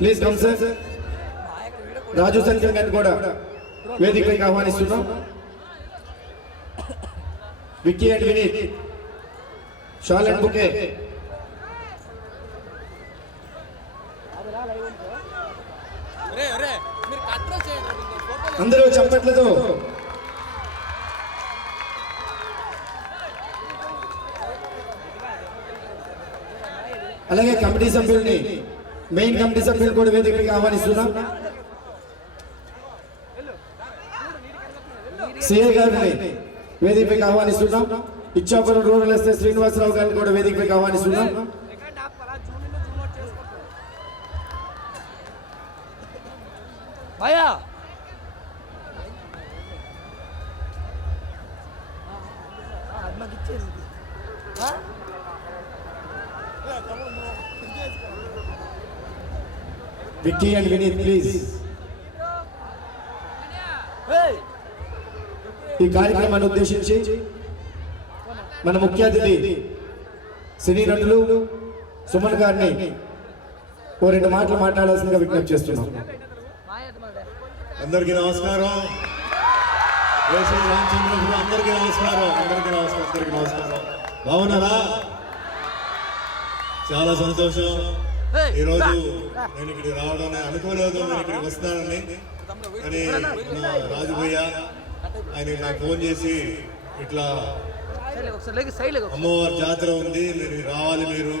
Please come sir. రాజు సంఖ్య గారిని కూడా వేదికపైకి ఆహ్వానిస్తున్నాం. Vicky and Vineeth shawl and bouquet. అందరూ చప్పట్లతో అలాగే కమిటీ సభ్యుల్ని మెయిన్ కమిటీ సభ్యులు కూడా వేదికకి ఆహ్వానిస్తున్నాం. సిఐ గారిని వేదికపైకి ఆహ్వానిస్తున్నాం. ఇచ్చాపురం రూరల్ ఎస్ఐ శ్రీనివాసరావు గారిని కూడా వేదికపైకి ఆహ్వానిస్తున్నాం. Vicky and Vineeth please. ఈ కార్యక్రమాన్ని ఉద్దేశించి మన ముఖ్య అతిథి సినీ నటులు సుమన్ గారిని ఓ 2 మాటలు మాట్లాడాల్సిందిగా విజ్ఞప్తి చేస్తున్నాం. అందరికీ నమస్కారం. అందరికీ నమస్కారం. అందరికీ నమస్కారం. బాగున్నారా? చాలా సంతోషం. ఈరోజు నేను ఇక్కడికి రావడం అనుకోలేదు, నేను ఇక్కడికి వస్తానని. కానీ రాజు భయ్య ఆయన నాకు ఫోన్ చేసి ఇట్లా అమ్మవారి జాతర ఉంది, మీరు రావాలి మీరు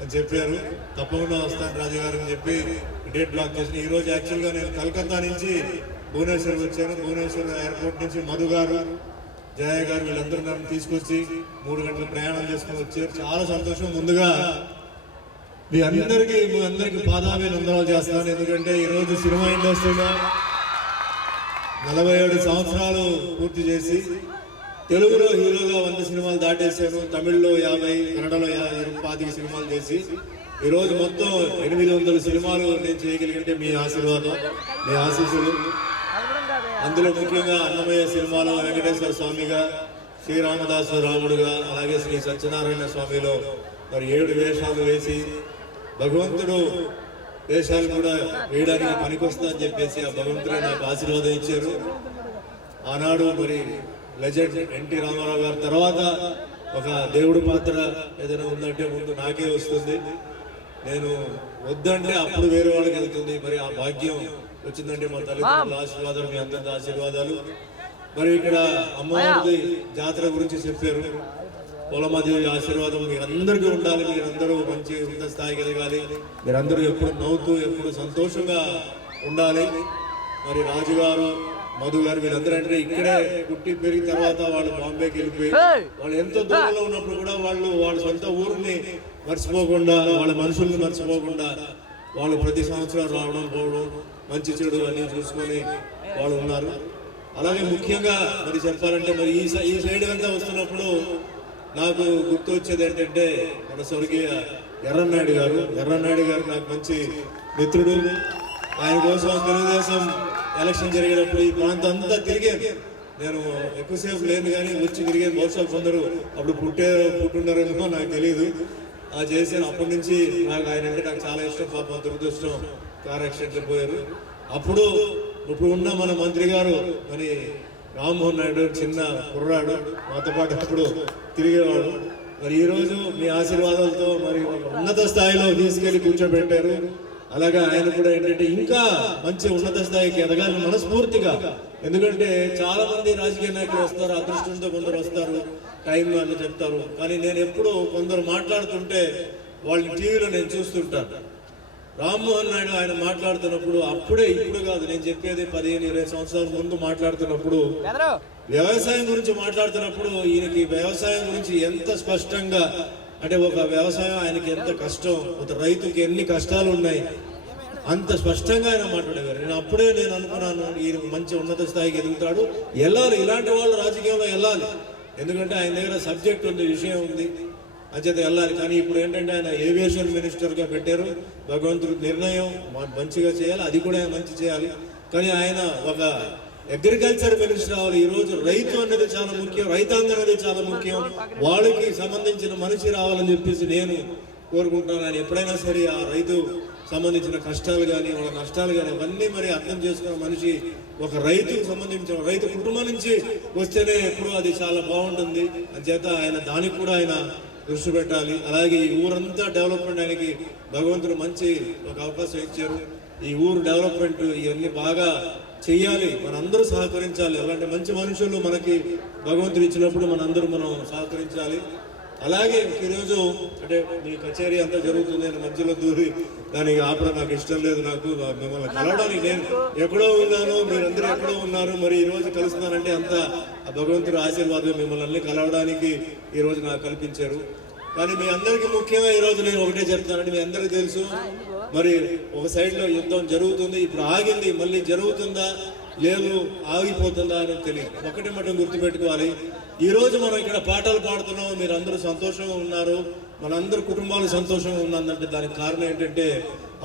అని చెప్పారు. తప్పకుండా వస్తాను రాజు గారు అని చెప్పి డేట్ బ్లాక్ చేసిన. ఈరోజు యాక్చువల్గా నేను కలకత్తా నుంచి భువనేశ్వర్ వచ్చాను. భువనేశ్వర్ ఎయిర్పోర్ట్ నుంచి మధు గారు, జయ గారు వీళ్ళందరూ నన్ను తీసుకొచ్చి 3 గంటల ప్రయాణం చేసుకుని వచ్చారు. చాలా సంతోషం. ముందుగా మీ అందరికీ పాదాభివందనాలు చేస్తాను. ఎందుకంటే ఈరోజు సినిమా ఇండస్ట్రీలో 47 సంవత్సరాలు పూర్తి చేసి తెలుగులో హీరోగా 100 సినిమాలు దాటేశాను. తమిళ్లో 50, కన్నడలో 25 సినిమాలు చేసి ఈరోజు మొత్తం 800 సినిమాలు నేను చేయగలిగితే మీ ఆశీర్వాదం, మీ ఆశీస్సులు. అందులో ముఖ్యంగా అన్నమయ్య సినిమాలో వెంకటేశ్వర స్వామిగా, శ్రీరామదాసు రాముడుగా, అలాగే శ్రీ సత్యనారాయణ స్వామిలో మరి 7 వేషాలు వేసి భగవంతుడు వేషాలు కూడా వేయడానికి పనికొస్తా అని చెప్పేసి ఆ భగవంతుడే నాకు ఆశీర్వాదం ఇచ్చారు. ఆనాడు మరి లెజెండ్ ఎన్టీ రామారావు గారి తర్వాత ఒక దేవుడి పాత్ర ఏదైనా ఉందంటే ముందు నాకే వస్తుంది. నేను వద్దంటే అప్పుడు వేరే వాళ్ళకి వెళ్తుంది. మరి ఆ భాగ్యం వచ్చిందంటే మా తల్లిదండ్రుల ఆశీర్వాదాలు, మీ అందరి ఆశీర్వాదాలు. మరి ఇక్కడ అమ్మవారి జాతర గురించి చెప్పారు. పొలమదేవి ఆశీర్వాదం మీరందరికీ ఉండాలి. మీరందరూ మంచి ఉన్నత స్థాయికి ఎదగాలి. మీరందరూ ఎప్పుడు నవ్వుతూ ఎప్పుడు సంతోషంగా ఉండాలి. మరి రాజుగారు, మధు గారు వీళ్ళందరూ అంటే ఇక్కడే పుట్టి పెరిగిన తర్వాత వాళ్ళు బాంబేకి వెళ్ళిపోయి వాళ్ళు ఎంతో దూరంలో ఉన్నప్పుడు కూడా వాళ్ళ సొంత ఊరిని మర్చిపోకుండా, వాళ్ళ మనుషుల్ని మర్చిపోకుండా వాళ్ళు ప్రతి సంవత్సరం రావడం పోవడం, మంచి చెడు అన్ని చూసుకొని వాళ్ళు ఉన్నారు. అలాగే ముఖ్యంగా మరి చెప్పాలంటే మరి ఈ సైడ్ అంతా వస్తున్నప్పుడు నాకు గుర్తు వచ్చేది ఏంటంటే మన స్వర్గీయ ఎర్రన్నాయుడు గారు నాకు మంచి మిత్రుడు. ఆయన కోసం తెలుగుదేశం ఎలక్షన్ జరిగేటప్పుడు ఈ ప్రాంతం అంతా తిరిగాను. నేను ఎక్కువసేపు లేను కానీ వచ్చి తిరిగాను. బహుశా కొందరు అప్పుడు పుట్టుండారేమో నాకు తెలియదు. ఆ చేశాను. అప్పటి నుంచి నాకు ఆయన అంటే నాకు చాలా ఇష్టం. పాపం దురదృష్టం కార్ యాక్సిడెంట్లో పోయారు. ఇప్పుడు ఉన్న మన మంత్రి గారు మరి రామ్మోహన్ నాయుడు చిన్న కుర్రాడు, మాతో పాటు అప్పుడు తిరిగేవాడు. మరి ఈరోజు మీ ఆశీర్వాదాలతో మరి ఉన్నత స్థాయిలో తీసుకెళ్లి కూర్చోబెట్టారు. అలాగే ఆయన కూడా ఏంటంటే ఇంకా మంచి ఉన్నత స్థాయికి ఎదగాలని మనస్ఫూర్తిగా. ఎందుకంటే చాలా మంది రాజకీయ నాయకులు వస్తారు, అదృష్టంతో కొందరు వస్తారు, టైం అని చెప్తారు. కానీ నేను ఎప్పుడు కొందరు మాట్లాడుతుంటే వాళ్ళని టీవీలో నేను చూస్తుంటాను. రామ్మోహన్ నాయుడు ఆయన మాట్లాడుతున్నప్పుడు అప్పుడే ఇప్పుడు కాదు, నేను చెప్పేది 15-20 సంవత్సరాల ముందు మాట్లాడుతున్నప్పుడు వ్యవసాయం గురించి మాట్లాడుతున్నప్పుడు ఈయనకి వ్యవసాయం గురించి ఎంత స్పష్టంగా అంటే ఒక వ్యవసాయం ఆయనకి ఎంత కష్టం, ఒక రైతుకి ఎన్ని కష్టాలు ఉన్నాయి అంత స్పష్టంగా ఆయన మాట్లాడేవారు. నేను అనుకున్నాను ఈయన మంచి ఉన్నత స్థాయికి ఎదుగుతాడు, వెళ్ళాలి, ఇలాంటి వాళ్ళు రాజకీయంలో వెళ్ళాలి. ఎందుకంటే ఆయన దగ్గర సబ్జెక్ట్ ఉంది, విషయం ఉంది, అంచేత వెళ్ళాలి. కానీ ఇప్పుడు ఏంటంటే ఆయన ఏవియేషన్ మినిస్టర్గా పెట్టారు. భగవంతుడి నిర్ణయం మంచిగా చేయాలి, అది కూడా మంచి చేయాలి. కానీ ఆయన ఒక అగ్రికల్చర్ మినిస్టర్ అవ్వాలి. ఈరోజు రైతు అనేది చాలా ముఖ్యం, రైతాంగం అనేది చాలా ముఖ్యం, వాళ్ళకి సంబంధించిన మనిషి రావాలని చెప్పేసి నేను కోరుకుంటున్నాను. ఆయన ఎప్పుడైనా సరే ఆ రైతు సంబంధించిన కష్టాలు కానీ వాళ్ళ నష్టాలు కానీ అవన్నీ మరి అర్థం చేసుకున్న మనిషి, ఒక రైతుకు సంబంధించిన రైతు కుటుంబం నుంచి వస్తేనే ఎప్పుడూ అది చాలా బాగుంటుంది. అంచేత ఆయన దానికి కూడా ఆయన దృష్టి పెట్టాలి. అలాగే ఈ ఊరంతా డెవలప్మెంట్ ఆయనకి భగవంతుడు మంచి ఒక అవకాశం ఇచ్చారు. ఈ ఊరు డెవలప్మెంట్ ఇవన్నీ బాగా చెయ్యాలి, మనందరూ సహకరించాలి. అలాంటి మంచి మనుషులు మనకి భగవంతుడు ఇచ్చినప్పుడు మనం సహకరించాలి. అలాగే ఈరోజు అంటే మీ కచేరీ అంతా జరుగుతుంది, నేను మధ్యలో దూరి దానికి ఆపడం నాకు ఇష్టం లేదు. నాకు మిమ్మల్ని కలవడానికి నేను ఎక్కడో ఉన్నాను, మీరందరూ ఎక్కడో ఉన్నారు, మరి ఈ రోజు కలుస్తున్నానంటే అంత భగవంతుడి ఆశీర్వాదం మిమ్మల్ని అన్ని కలవడానికి ఈ రోజు నాకు కల్పించారు. కానీ మీ అందరికీ ముఖ్యంగా ఈరోజు నేను ఒకటే చెప్తానండి, మీ అందరికీ తెలుసు మరి ఒక సైడ్లో యుద్ధం జరుగుతుంది, ఇప్పుడు ఆగింది, మళ్ళీ జరుగుతుందా లేదు ఆగిపోతుందా అని తెలియదు. ఒకటి మటం గుర్తుపెట్టుకోవాలి, ఈ రోజు మనం ఇక్కడ పాటలు పాడుతున్నాం, మీరు అందరూ సంతోషంగా ఉన్నారు, మనందరూ కుటుంబాలు సంతోషంగా ఉన్నదంటే దానికి కారణం ఏంటంటే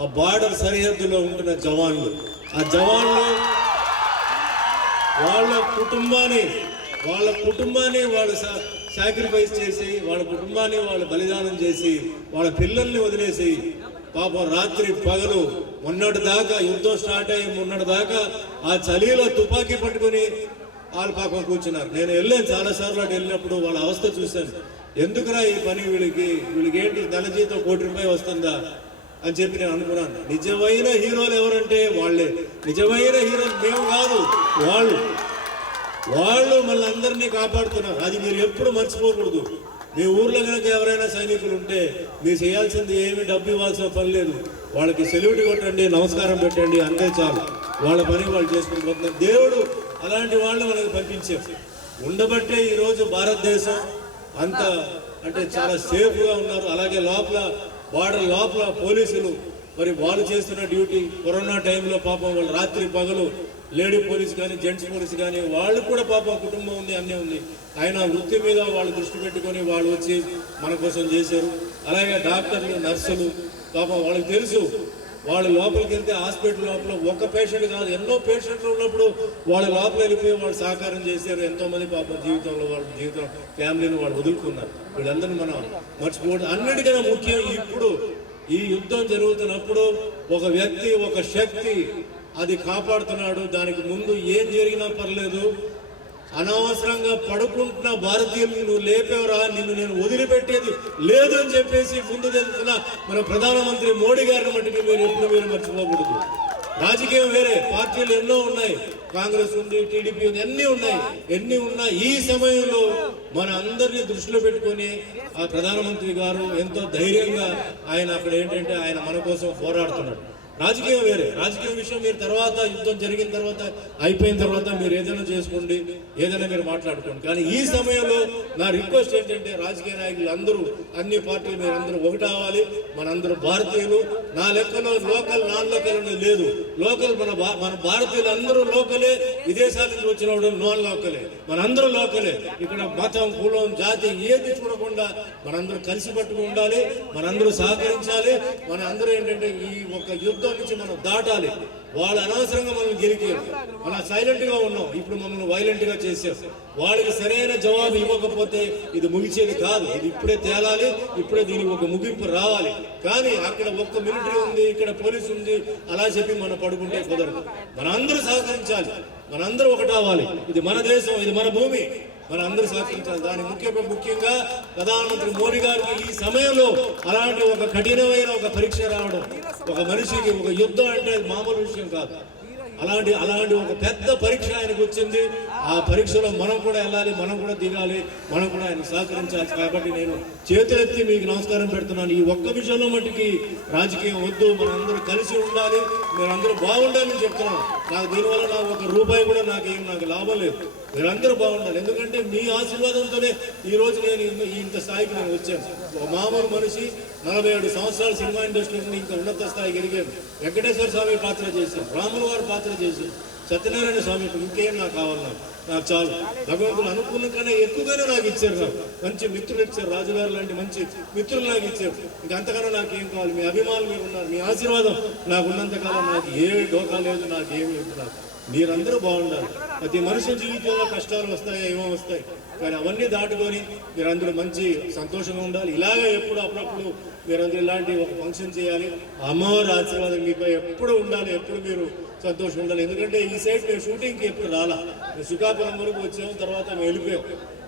ఆ బార్డర్ సరిహద్దులో ఉంటున్న జవాన్లు. ఆ జవాన్లు వాళ్ళ కుటుంబాన్ని వాళ్ళు సాక్రిఫైస్ చేసి, వాళ్ళ కుటుంబాన్ని వాళ్ళు బలిదానం చేసి, వాళ్ళ పిల్లల్ని వదిలేసి పాపం రాత్రి పగలు మొన్నటి దాకా యుద్ధం స్టార్ట్ అయ్యి మొన్నటి దాకా ఆ చలిలో తుపాకీ పట్టుకుని వాళ్ళు పాపం కూర్చున్నారు. నేను వెళ్ళాను చాలాసార్లు, అటు వెళ్ళినప్పుడు వాళ్ళ అవస్థ చూశాను. ఎందుకురా ఈ పని, వీళ్ళకి ఏంటి నెల జీతం ₹1,00,000 వస్తుందా అని చెప్పి నేను అనుకున్నాను. నిజమైన హీరోలు ఎవరంటే వాళ్ళే. నిజమైన హీరోలు మేము కాదు, వాళ్ళు మళ్ళీ అందరినీ కాపాడుతున్నారు. అది మీరు ఎప్పుడు మర్చిపోకూడదు. మీ ఊర్లో కనుక ఎవరైనా సైనికులు ఉంటే మీరు చేయాల్సింది ఏమి డబ్బు ఇవ్వాల్సిన పని లేదు. వాళ్ళకి సెల్యూట్ కొట్టండి, నమస్కారం పెట్టండి, అంతే చాలు. వాళ్ళ పని వాళ్ళు చేసుకుని పోతున్నారు. దేవుడు అలాంటి వాళ్ళు మనకు పంపించారు. ఉండబట్టే ఈరోజు భారతదేశం అంత అంటే చాలా సేఫ్గా ఉన్నారు. అలాగే లోపల బార్డర్ లోపల పోలీసులు మరి వాళ్ళు చేస్తున్న డ్యూటీ, కరోనా టైంలో పాపం వాళ్ళు రాత్రి పగలు లేడీ పోలీస్ కానీ జెంట్స్ పోలీస్ కానీ వాళ్ళు కూడా పాపం కుటుంబం ఉంది, అన్నీ ఉంది, ఆయన వృత్తి మీద వాళ్ళు దృష్టి పెట్టుకొని వాళ్ళు వచ్చి మన కోసం చేశారు. అలాగే డాక్టర్లు, నర్సులు పాపం వాళ్ళకి తెలుసు, వాళ్ళు లోపలికి వెళ్తే హాస్పిటల్ లోపల ఒక పేషెంట్ కాదు ఎన్నో పేషెంట్లు ఉన్నప్పుడు వాళ్ళు లోపల వెళ్ళిపోయి వాళ్ళు సహకారం చేశారు. ఎంతోమంది పాపం జీవితంలో వాళ్ళ జీవితం ఫ్యామిలీని వాళ్ళు వదులుకున్నారు. వీళ్ళందరినీ మనం మర్చిపోవడం. అన్నిటికన్నా ముఖ్యం ఇప్పుడు ఈ యుద్ధం జరుగుతున్నప్పుడు ఒక వ్యక్తి, ఒక శక్తి అది కాపాడుతున్నాడు. దానికి ముందు ఏం జరిగినా పర్లేదు, అనవసరంగా పడుకుంటున్న భారతీయులు నువ్వు లేపేవరా, నిన్ను నేను వదిలిపెట్టేది లేదు అని చెప్పేసి ముందు తెలుస్తున్న మన ప్రధానమంత్రి మోడీ గారిని మట్టుకు మీరు మర్చిపోకూడదు. రాజకీయం వేరే, పార్టీలు ఎన్నో ఉన్నాయి, కాంగ్రెస్ ఉంది, టీడీపీ ఉంది, ఎన్ని ఉన్నా ఈ సమయంలో మన అందరినీ దృష్టిలో పెట్టుకొని ఆ ప్రధానమంత్రి గారు ఎంతో ధైర్యంగా ఆయన అక్కడ ఏంటంటే ఆయన మన కోసం పోరాడుతున్నాడు. రాజకీయం వేరే, రాజకీయ విషయం మీరు తర్వాత యుద్ధం జరిగిన తర్వాత అయిపోయిన తర్వాత మీరు ఏదైనా చేసుకోండి, ఏదైనా మీరు మాట్లాడుకోండి. కానీ ఈ సమయంలో నా రిక్వెస్ట్ ఏంటంటే రాజకీయ నాయకులు అందరూ, అన్ని పార్టీలు మీరు అందరూ ఒకటి అవ్వాలి. మనందరూ భారతీయులు. నా లెక్కలో లోకల్ నాన్ లోకల్ అనేది లేదు. లోకల్ మన భారతీయులు అందరూ లోకలే, విదేశాల నుంచి వచ్చిన వాడు నాన్ లోకలే, మనందరూ లోకలే. ఇక్కడ మతం, కులం, జాతి ఏది చూడకుండా మనందరూ కలిసి పట్టుకు ఉండాలి, మనందరూ సహకరించాలి. మనందరూ ఏంటంటే ఈ ఒక యుద్ధం నుంచి మనం దాటాలి. వాళ్ళు అనవసరంగా మనం గెలికారు, మనం సైలెంట్ గా ఉన్నాం, ఇప్పుడు మమ్మల్ని వైలెంట్ గా చేశారు. వాళ్ళకి సరైన జవాబు ఇవ్వకపోతే ఇది ముగిచేది కాదు. ఇది ఇప్పుడే తేలాలి, ఇప్పుడే దీనికి ఒక ముగింపు రావాలి. కానీ అక్కడ ఒక్క మిలిటరీ ఉంది, ఇక్కడ పోలీసు ఉంది, అలా చెప్పి మనం పడుకుంటే కుదరదు. మనందరూ సహకరించాలి, మనందరూ ఒకటవ్వాలి. ఇది మన దేశం, ఇది మన భూమి, మన అందరూ సహకరించాలి. దానికి ముఖ్యంగా ప్రధానమంత్రి మోడీ గారికి ఈ సమయంలో అలాంటి ఒక కఠినమైన ఒక పరీక్ష రావడం, ఒక మనిషికి ఒక యుద్ధం అంటే మామూలు విషయం కాదు. అలాంటి ఒక పెద్ద పరీక్ష ఆయనకు వచ్చింది. ఆ పరీక్షలో మనం కూడా వెళ్ళాలి, మనం కూడా దిగాలి, మనం కూడా ఆయన సహకరించాలి. కాబట్టి నేను చేతులెత్తి మీకు నమస్కారం పెడుతున్నాను. ఈ ఒక్క విషయంలో మట్టుకి రాజకీయం వద్దు, మనందరూ కలిసి ఉండాలి, మీరందరూ బాగుండాలని చెప్తున్నాను. నాకు దీనివల్ల నాకు ₹1 కూడా నాకు లాభం లేదు. మీరందరూ బాగుండాలి. ఎందుకంటే మీ ఆశీర్వాదంతోనే ఈ రోజు నేను ఇంత స్థాయికి నేను వచ్చాను. ఒక మామూలు మనిషి 47 సంవత్సరాలు సినిమా ఇండస్ట్రీ నుండి ఇంకా ఉన్నత స్థాయికి ఎదిగాను. వెంకటేశ్వర స్వామి పాత్ర చేశాను, రాముల వారి పాత్ర చేశాను, సత్యనారాయణ స్వామి ఇంకేం నాకు కావాలి, నాకు చాలు. భగవంతుడు అనుకున్న కన్నా ఎక్కువగానే నాకు ఇచ్చారు. నాకు మంచి మిత్రులు ఇచ్చారు, రాజుగారు లాంటి మంచి మిత్రులు నాకు ఇచ్చారు. ఇంకంతకన్నా నాకేం కావాలి? మీ అభిమానులు మీరు ఉన్నారు, మీ ఆశీర్వాదం నాకు ఉన్నంతకాలం నాకు ఏ డోకా లేదు, నాకేమి లేదు. నాకు మీరందరూ బాగుండాలి. ప్రతి మనిషి జీవితంలో కష్టాలు వస్తాయి, ఏమో వస్తాయి, కానీ అవన్నీ దాటుకొని మీరందరూ మంచి సంతోషంగా ఉండాలి. ఇలాగే ఎప్పుడు అప్పుడప్పుడు మీరందరూ ఇలాంటి ఒక ఫంక్షన్ చేయాలి. అమ్మవారి ఆశీర్వాదం మీపై ఎప్పుడు ఉండాలి, ఎప్పుడు మీరు సంతోషం ఉండాలి. ఎందుకంటే ఈ సైడ్ మేము షూటింగ్కి ఎప్పుడు రాలా, మేము శ్రీకాకుళం వరకు వచ్చాము, తర్వాత మేము వెళ్ళిపోయాం.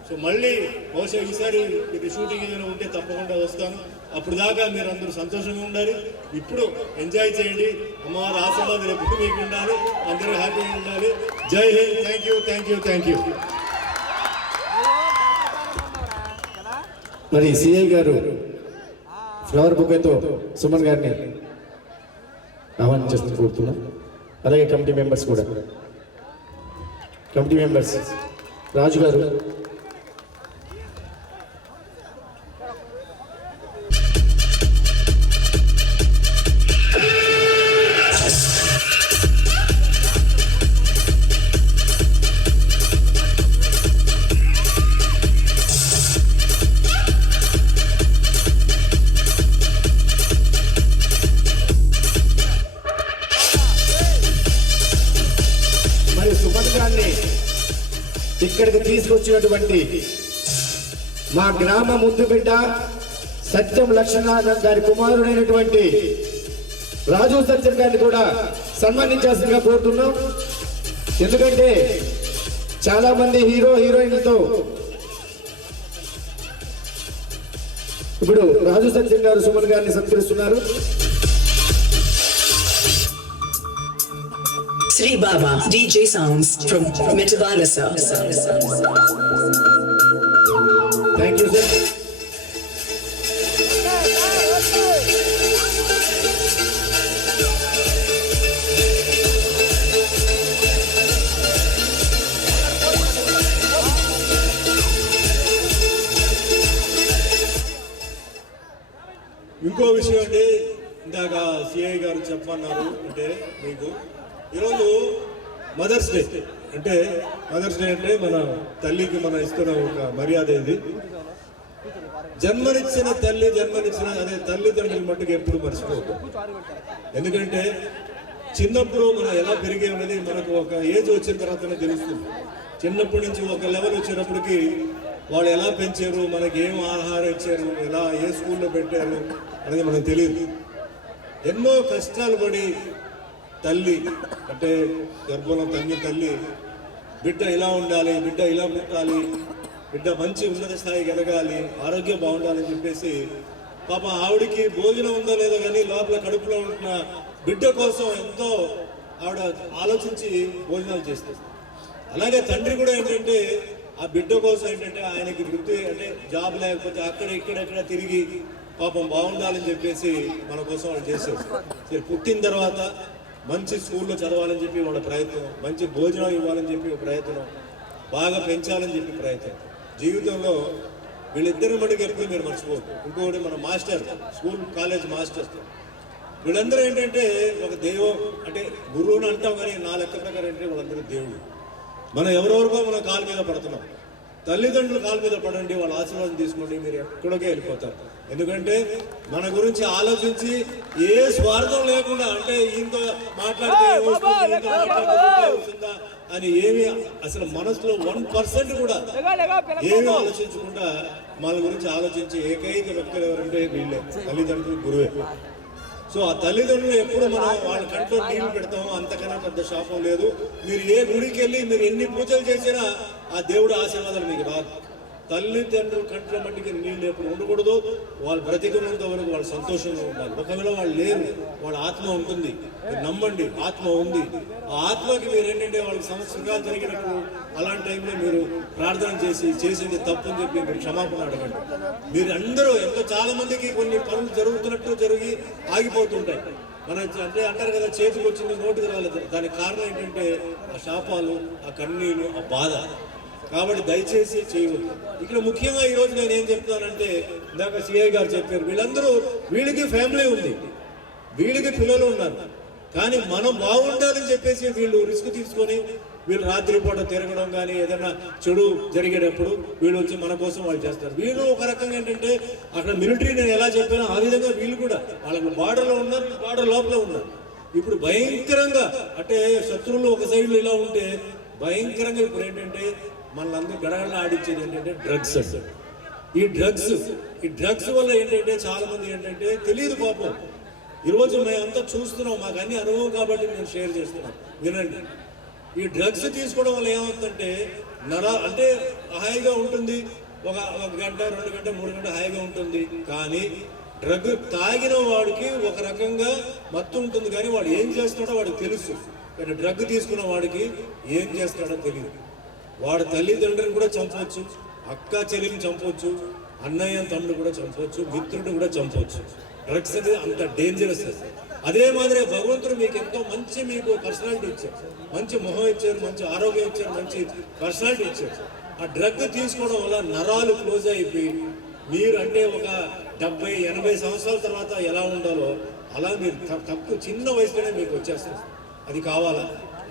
సో మళ్ళీ బహుశా ఈసారి ఇది షూటింగ్ ఏదైనా ఉంటే తప్పకుండా వస్తాను. అప్పుడు దాకా మీరు అందరూ సంతోషంగా ఉండాలి. ఇప్పుడు ఎంజాయ్ చేయండి. అమ్మవారి ఆశీర్వాదం ఎప్పుడు మీకు ఉండాలి, అందరూ హ్యాపీగా ఉండాలి. జై Hind. Thank you, thank you, thank you. మరి సిఐ గారు ఫ్లవర్ బుకేతో సుమన్ గారిని ఆహ్వానించేస్తూ కోరుతున్నా. అలాగే కమిటీ మెంబర్స్ కూడా, కమిటీ మెంబర్స్ రాజు గారు, ఇక్కడికి తీసుకొచ్చినటువంటి మా గ్రామ ముందు బిడ్డ సత్యం లక్ష్మీనారాయణ గారి కుమారుడైనటువంటి రాజు సత్యం గారిని కూడా సన్మానించాల్సిందిగా కోరుతున్నాం. ఎందుకంటే చాలా మంది హీరోయిన్లతో ఇప్పుడు రాజు సత్యం గారు సుమన్ గారిని సత్కరిస్తున్నారు. Sri Baba DJ Sounds from Metavalasa. Thank you, sir. ఇంకో విషయం అండి, ఇందాక సిఐ గారు చెప్పన్నారు. అంటే మీకు ఈరోజు మదర్స్ డే. అంటే మదర్స్ డే అంటే మన తల్లికి మనం ఇస్తున్న ఒక మర్యాద. ఇది జన్మనిచ్చిన తల్లి, జన్మనిచ్చిన అదే తల్లిదండ్రుల మట్టుకు ఎప్పుడు మర్చిపోదు. ఎందుకంటే చిన్నప్పుడు మనం ఎలా పెరిగే ఉన్నది మనకు ఒక ఏజ్ వచ్చిన తర్వాతనే తెలుస్తుంది. చిన్నప్పటి నుంచి ఒక లెవెల్ వచ్చేటప్పటికి వాళ్ళు ఎలా పెంచారు, మనకి ఏం ఆహారం ఇచ్చారు, ఎలా ఏ స్కూల్లో పెట్టారు అనేది మనకు తెలియదు. ఎన్నో కష్టాలు పడి తల్లి అంటే గర్భంలో తల్లి బిడ్డ ఇలా ఉండాలి, బిడ్డ ఇలా పుట్టాలి, బిడ్డ మంచి ఉన్నత స్థాయికి ఎదగాలి, ఆరోగ్యం బాగుండాలని చెప్పేసి పాప ఆవిడికి భోజనం ఉందో లేదో కానీ లోపల కడుపులో ఉంటున్న బిడ్డ కోసం ఎంతో ఆవిడ ఆలోచించి భోజనాలు చేస్తుంది. అలాగే తండ్రి కూడా ఏంటంటే ఆ బిడ్డ కోసం ఏంటంటే ఆయనకి వృత్తి అంటే జాబ్ లేకపోతే అక్కడ ఇక్కడ తిరిగి పాపం బాగుండాలని చెప్పేసి మన కోసం వాళ్ళు చేశారు. సరే, పుట్టిన తర్వాత మంచి స్కూల్లో చదవాలని చెప్పి వాళ్ళ ప్రయత్నం, మంచి భోజనం ఇవ్వాలని చెప్పి ప్రయత్నం, బాగా పెంచాలని చెప్పి ప్రయత్నం. జీవితంలో వీళ్ళిద్దరి మటుకు ఎప్పుడు మీరు మర్చిపోవద్దు. ఇంకొకటి మన మాస్టర్, స్కూల్ కాలేజ్ మాస్టర్, వీళ్ళందరూ ఏంటంటే ఒక దైవం అంటే గురువుని అంటాం, కానీ నా లెక్క ప్రకారం అంటే వాళ్ళందరూ దేవుడు. మనం ఎవరెవరికో మన కాలు మీద పడుతున్నాం. తల్లిదండ్రులు కాలు మీద పడండి, వాళ్ళ ఆశీర్వాదం తీసుకోండి, మీరు ఎక్కడికే వెళ్ళిపోతారు. ఎందుకంటే మన గురించి ఆలోచించి ఏ స్వార్థం లేకుండా అంటే ఈయనతో మాట్లాడితే వస్తుందా అని ఏమి అసలు మనసులో 1% కూడా ఏమీ ఆలోచించకుండా మన గురించి ఆలోచించి ఏకైక వ్యక్తులు ఎవరంటే వీళ్ళే, తల్లిదండ్రులు, గురువే. సో ఆ తల్లిదండ్రులు ఎప్పుడు మనం వాళ్ళ కంట్లో నీళ్లు పెడతామో అంతకన్నా పెద్ద శాపం లేదు. మీరు ఏ గుడికి వెళ్ళి మీరు ఎన్ని పూజలు చేసినా ఆ దేవుడు ఆశీర్వాదాలు మీకు రాదు. తల్లిదండ్రుల కంట్లో మట్టికి నీళ్ళు ఎప్పుడు ఉండకూడదు. వాళ్ళు బ్రతికినంత వరకు వాళ్ళు సంతోషంగా ఉండాలి. ఒకవేళ వాళ్ళు లేరు, వాళ్ళ ఆత్మ ఉంటుంది, మీరు నమ్మండి, ఆత్మ ఉంది. ఆ ఆత్మకి మీరు ఏంటంటే వాళ్ళకి సంవత్సరాలు జరిగినప్పుడు అలాంటి టైంలో మీరు ప్రార్థన చేసింది తప్పు అని చెప్పి మీరు క్షమాపణ అడగండి. మీరు అందరూ ఎంతో చాలా మందికి కొన్ని పనులు జరుగుతున్నట్టు జరిగి ఆగిపోతుంటాయి. మన అంటే అంటారు కదా, చేతికి వచ్చింది నోటికి రాలేదు. దానికి కారణం ఏంటంటే ఆ శాపాలు, ఆ కన్నీళ్ళు, ఆ బాధ. కాబట్టి దయచేసి చేయవద్దు. ఇక్కడ ముఖ్యంగా ఈరోజు నేను ఏం చెప్తానంటే, ఇందాక సిఐ గారు చెప్పారు, వీళ్ళందరూ వీళ్ళకి ఫ్యామిలీ ఉంది, వీళ్ళకి పిల్లలు ఉన్నారు. కానీ మనం బాగుండాలని చెప్పేసి వీళ్ళు రిస్క్ తీసుకొని వీళ్ళు రాత్రిపూట తిరగడం కానీ ఏదైనా చెడు జరిగేటప్పుడు వీళ్ళు వచ్చి మన కోసం వాళ్ళు చేస్తారు. వీళ్ళు ఒక రకంగా ఏంటంటే అక్కడ మిలిటరీ నేను ఎలా చెప్పానో ఆ విధంగా వీళ్ళు కూడా వాళ్ళకి బార్డర్లో ఉన్నారు, బార్డర్ లోపల ఉన్నారు. ఇప్పుడు భయంకరంగా అంటే శత్రువులు ఒక సైడ్లో ఇలా ఉంటే భయంకరంగా ఇప్పుడు ఏంటంటే మనల్ని గడగడ ఆడించేది ఏంటంటే డ్రగ్స్ అంటే ఈ డ్రగ్స్ వల్ల ఏంటంటే చాలా మంది ఏంటంటే తెలియదు పాపం. ఈరోజు మేమంతా చూస్తున్నాం, మాకు అన్ని అనుభవం కాబట్టి నేను షేర్ చేస్తున్నాను, వినండి. ఈ డ్రగ్స్ తీసుకోవడం వల్ల ఏమవుతుందంటే అంటే హాయిగా ఉంటుంది, ఒక గంట 2 గంట 3 గంట హాయిగా ఉంటుంది. కానీ డ్రగ్ తాగిన వాడికి ఒక రకంగా మత్తు ఉంటుంది, కానీ వాడు ఏం చేస్తాడో వాడికి తెలుసు. కానీ డ్రగ్ తీసుకున్న వాడికి ఏం చేస్తాడో తెలియదు. వాడు తల్లిదండ్రులను కూడా చంపవచ్చు, అక్క చెల్లిని చంపవచ్చు, అన్నయ్య తమ్ముడు కూడా చంపవచ్చు, మిత్రుడు కూడా చంపవచ్చు. డ్రగ్స్ అనేది అంత డేంజరస్. అదే మాదిరి భగవంతుడు మీకు ఎంతో మంచి మీకు పర్సనాలిటీ ఇచ్చారు, మంచి మొహం ఇచ్చారు, మంచి ఆరోగ్యం ఇచ్చారు, మంచి పర్సనాలిటీ ఇచ్చారు. ఆ డ్రగ్ తీసుకోవడం వల్ల నరాలు క్లోజ్ అయిపోయి మీరు అంటే ఒక 70-80 సంవత్సరాల తర్వాత ఎలా ఉండాలో అలా మీరు తక్కువ చిన్న వయసులోనే మీకు వచ్చేస్తారు. అది కావాలా?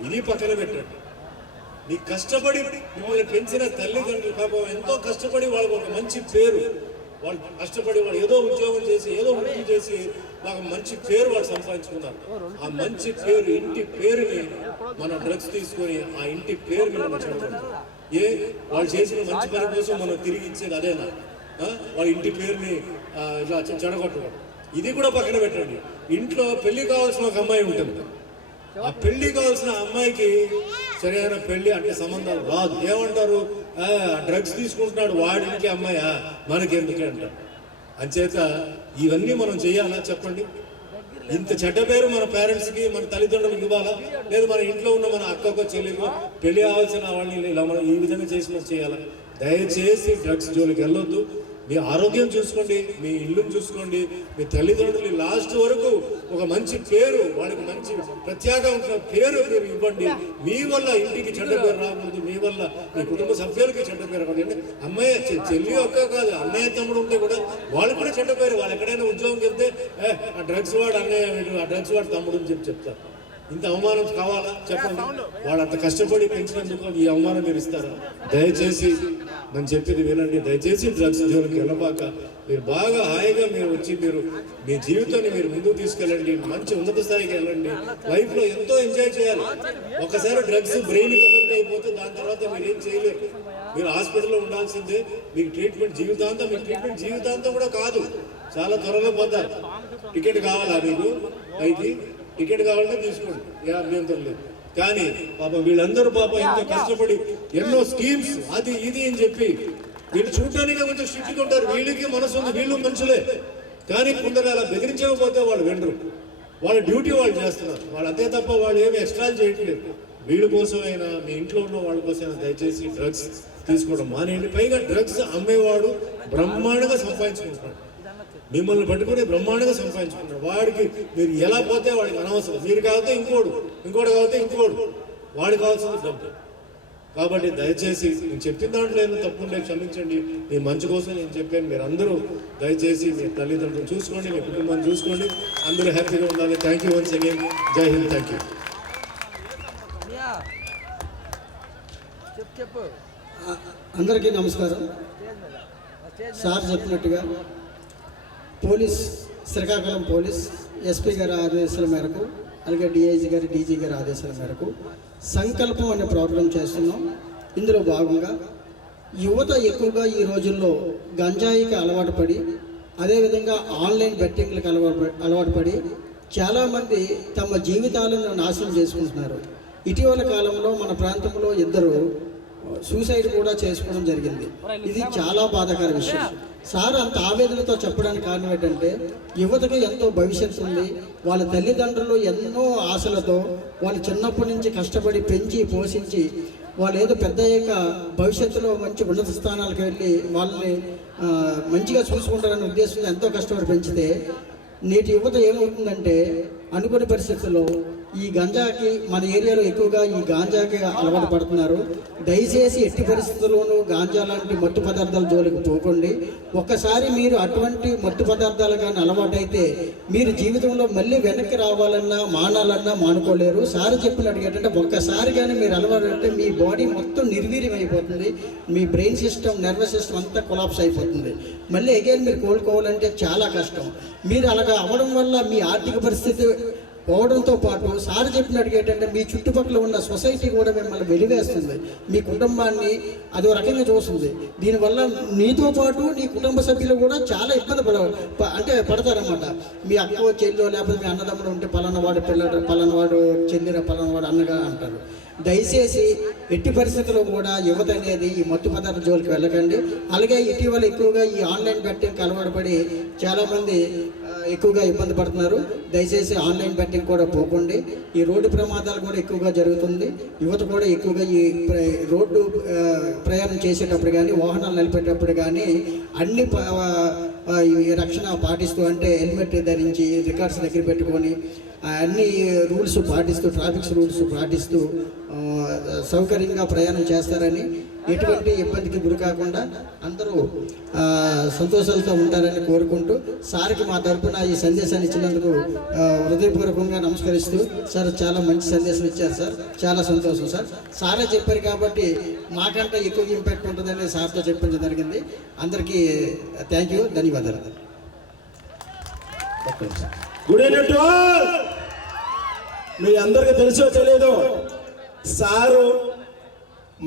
ఇది పక్కన పెట్టండి. నీ కష్టపడి మిమ్మల్ని పెంచిన తల్లిదండ్రులు పాపం ఎంతో కష్టపడి వాళ్ళకి ఒక మంచి పేరు, వాళ్ళు కష్టపడి వాళ్ళు ఏదో ఉద్యోగం చేసి ఏదో వృత్తి చేసి వాళ్ళకి మంచి పేరు వాళ్ళు సంపాదించుకున్నారు. ఆ మంచి పేరు, ఇంటి పేరుని మనం డ్రగ్స్ తీసుకొని ఆ ఇంటి పేరుని మనం చెడగొడతాం. వాళ్ళు చేసిన మంచి పని కోసం మనం తిరిగి ఇచ్చేది అదేనా? వాళ్ళ ఇంటి పేరుని ఇలా చెడగొట్టడం. ఇది కూడా పక్కన పెట్టండి. ఇంట్లో పెళ్లి కావాల్సిన ఒక అమ్మాయి ఉంటుంది, ఆ పెళ్లి కావాల్సిన అమ్మాయికి సరైన పెళ్లి అంటే సంబంధాలు రాదు. ఏమంటారు? డ్రగ్స్ తీసుకుంటున్నాడు వాడికి అమ్మాయా, మనకి ఎందుకే అంటారు. అంచేత ఇవన్నీ మనం చేయాలా చెప్పండి? ఇంత చెడ్డ పేరు మన పేరెంట్స్కి మన తల్లిదండ్రులకు ఇవ్వాలా? లేదు మన ఇంట్లో ఉన్న మన అక్కకో చెల్లికో పెళ్లి కావాల్సిన వాళ్ళని ఇలా మనం ఈ విధంగా చేసి చేయాలా? దయచేసి డ్రగ్స్ జోలికి వెళ్ళొద్దు. మీ ఆరోగ్యం చూసుకోండి, మీ ఇల్లుని చూసుకోండి, మీ తల్లిదండ్రులు లాస్ట్ వరకు ఒక మంచి పేరు, వాళ్ళకి మంచి ప్రత్యేకమైన పేరు మీరు ఇవ్వండి. మీ వల్ల ఇంటికి చెడ్డ పేరు రాకూడదు, మీ వల్ల మీ కుటుంబ సభ్యులకి చెడ్డ పేరు రాకూడదు. అంటే అమ్మాయి చెల్లి ఒక్క కాదు, అన్నయ్య తమ్ముడు ఉంటే కూడా వాళ్ళకి కూడా చెడ్డ పేరు. వాళ్ళు ఎక్కడైనా ఉద్యోగం వెళ్తే ఆ డ్రగ్స్ వాడు అన్నయ్య, ఆ డ్రగ్స్ వాడు తమ్ముడు అని చెప్తారు. ఇంత అవమానం కావాలా చెప్పండి? వాళ్ళు అంత కష్టపడి పెంచినందుకు ఈ అవమానం మీరు ఇస్తారా? దయచేసి నేను చెప్పేది వినండి. దయచేసి డ్రగ్స్ జోలికి వెళ్ళబాక మీరు బాగా హాయిగా మీరు వచ్చి మీరు మీ జీవితాన్ని మీరు ముందుకు తీసుకెళ్ళండి, మంచి ఉన్నత స్థాయికి వెళ్ళండి, లైఫ్లో ఎంతో ఎంజాయ్ చేయాలి. ఒకసారి డ్రగ్స్ బ్రెయిన్కి ఎఫెక్ట్ అయిపోతే దాని తర్వాత మీరు ఏం చేయలేరు. మీరు హాస్పిటల్లో ఉండాల్సిందే. మీకు ట్రీట్మెంట్ జీవితాంతం కూడా కాదు, చాలా త్వరగా పోతారు. టికెట్ కావాలా మీకు? పైకి టికెట్ కావాలంటే తీసుకోండి, ఏ అభ్యంతరం లేదు. కానీ పాపం వీళ్ళందరూ పాపం ఎంతో కష్టపడి ఎన్నో స్కీమ్స్ అది ఇది అని చెప్పి వీళ్ళు చూడటానికి కొంచెం స్ట్రిక్ట్గా ఉంటారు. వీళ్ళకి మనసు ఉంది, వీళ్ళు మనుషులే. కానీ కొందరు అలా బెదిరించకపోతే వాళ్ళు వినరు. వాళ్ళ డ్యూటీ వాళ్ళు చేస్తున్నారు, వాళ్ళు అంతే తప్ప వాళ్ళు ఏమి ఎక్స్ట్రా చేయట్లేదు. వీళ్ళ కోసమైనా మీ ఇంట్లో ఉన్న వాళ్ళ కోసమైనా దయచేసి డ్రగ్స్ తీసుకోవడం మానేయండి. పైగా డ్రగ్స్ అమ్మేవాడు బ్రహ్మాండంగా సంపాదించుకుంటున్నాడు, మిమ్మల్ని పట్టుకుని బ్రహ్మాండంగా సంపాదించుకున్నాడు. వాడికి మీరు ఎలా పోతే వాడికి అనవసరం. మీరు కాకపోతే ఇంకోటి కాకపోతే ఇంకోడు, వాడికి కావాల్సింది డబ్బు. కాబట్టి దయచేసి నేను చెప్పిన దాంట్లో ఏదో తప్పు ఉంటే క్షమించండి. మీ మంచి కోసం నేను చెప్పాను. మీరు అందరూ దయచేసి మీ తల్లిదండ్రులు చూసుకోండి, మీ కుటుంబాన్ని చూసుకోండి, అందరూ హ్యాపీగా ఉండాలి. Thank you once again. జై హింద్. Thank you. అందరికీ నమస్కారం. సార్ చెప్పినట్టుగా శ్రీకాకుళం పోలీస్ ఎస్పీ గారి ఆదేశాల మేరకు, అలాగే డిఐజీ గారి డీజీ గారి ఆదేశాల మేరకు సంకల్పం అనే ప్రోగ్రాం చేస్తున్నాం. ఇందులో భాగంగా యువత ఎక్కువగా ఈ రోజుల్లో గంజాయికి అలవాటు పడి, అదేవిధంగా ఆన్లైన్ బెట్టింగ్లకు అలవాటు పడి చాలామంది తమ జీవితాలను నాశనం చేసుకుంటున్నారు. ఇటీవల కాలంలో మన ప్రాంతంలో 2 సూసైడ్ కూడా చేసుకోవడం జరిగింది. ఇది చాలా బాధాకర విషయం. సార్ అంత ఆవేదనతో చెప్పడానికి కారణం ఏంటంటే యువతకు ఎంతో భవిష్యత్తు ఉంది. వాళ్ళ తల్లిదండ్రులు ఎన్నో ఆశలతో వాళ్ళు చిన్నప్పటి నుంచి కష్టపడి పెంచి పోషించి వాళ్ళు ఏదో పెద్ద అయ్యాక భవిష్యత్తులో మంచి ఉన్నత స్థానాలకు వెళ్ళి వాళ్ళని మంచిగా చూసుకుంటారనే ఉద్దేశంతో ఎంతో కష్టపడి పెంచితే నేటి యువత ఏమవుతుందంటే అనుకునే పరిస్థితుల్లో ఈ గంజాకి మన ఏరియాలో ఎక్కువగా ఈ గాంజాకి అలవాటు పడుతున్నారు. దయచేసి ఎట్టి పరిస్థితుల్లోనూ గాంజా లాంటి మత్తు పదార్థాల జోలికి పోకండి. ఒక్కసారి మీరు అటువంటి మత్తు పదార్థాలు కానీ అలవాటైతే మీరు జీవితంలో మళ్ళీ వెనక్కి రావాలన్నా మానాలన్నా మానుకోలేరు. సార్ చెప్పినట్టు ఏంటంటే ఒక్కసారి కానీ మీరు అలవాటు అంటే మీ బాడీ మొత్తం నిర్వీర్యం అయిపోతుంది. మీ బ్రెయిన్ సిస్టమ్, నర్వస్ సిస్టమ్ అంతా కొలాప్స్ అయిపోతుంది. మళ్ళీ అగైన్ మీరు కోలుకోవాలంటే చాలా కష్టం. మీరు అలాగా అవ్వడం వల్ల మీ ఆర్థిక పరిస్థితి పోవడంతో పాటు సార్ చెప్పినట్టుగా ఏంటంటే మీ చుట్టుపక్కల ఉన్న సొసైటీ కూడా మిమ్మల్ని వెలివేస్తుంది. మీ కుటుంబాన్ని అదో రకంగా చూస్తుంది. దీనివల్ల నీతో పాటు నీ కుటుంబ సభ్యులు కూడా చాలా ఇబ్బంది పడతారన్నమాట. మీ అక్కో చెల్లో లేకపోతే మీ అన్నదమ్ముడు ఉంటే పలానా వాడు పిల్లడు, పలానా వాడు చెల్లిర, పలానా వాడు అన్నగా అంటారు. దయచేసి ఎట్టి పరిస్థితుల్లో కూడా యువత అనేది ఈ మత్తు పదార్థ జోలికి వెళ్ళకండి. అలాగే ఇటీవల ఎక్కువగా ఈ ఆన్లైన్ బెట్టింగ్కి అలవాటు పడి చాలామంది ఎక్కువగా ఇబ్బంది పడుతున్నారు. దయచేసి ఆన్లైన్ బెట్టింగ్ కూడా పోకండి. ఈ రోడ్డు ప్రమాదాలు కూడా ఎక్కువగా జరుగుతుంది. యువత కూడా ఎక్కువగా ఈ రోడ్డు ప్రయాణం చేసేటప్పుడు కానీ, వాహనాలు నడిపేటప్పుడు కానీ అన్ని ఈ రక్షణ పాటిస్తూ, అంటే హెల్మెట్ ధరించి రికార్డ్స్ దగ్గర పెట్టుకొని అన్ని రూల్స్ పాటిస్తూ, ట్రాఫిక్ రూల్స్ పాటిస్తూ సౌకర్యంగా ప్రయాణం చేస్తారని, ఎటువంటి ఇబ్బందికి గురి కాకుండా అందరూ సంతోషాలతో ఉంటారని కోరుకుంటూ సార్కి మా తరఫున ఈ సందేశాన్ని ఇచ్చినందుకు హృదయపూర్వకంగా నమస్కరిస్తూ, సార్ చాలా మంచి సందేశం ఇచ్చారు సార్, చాలా సంతోషం సార్. సారే చెప్పారు కాబట్టి మాకంటే ఎక్కువ ఇంపాక్ట్ ఉంటుందని సార్తో చెప్పించడం జరిగింది. అందరికీ థ్యాంక్ యూ, ధన్యవాదాలు. Good evening to all. మీ అందరికీ తెలుసో తెలియదు, సారు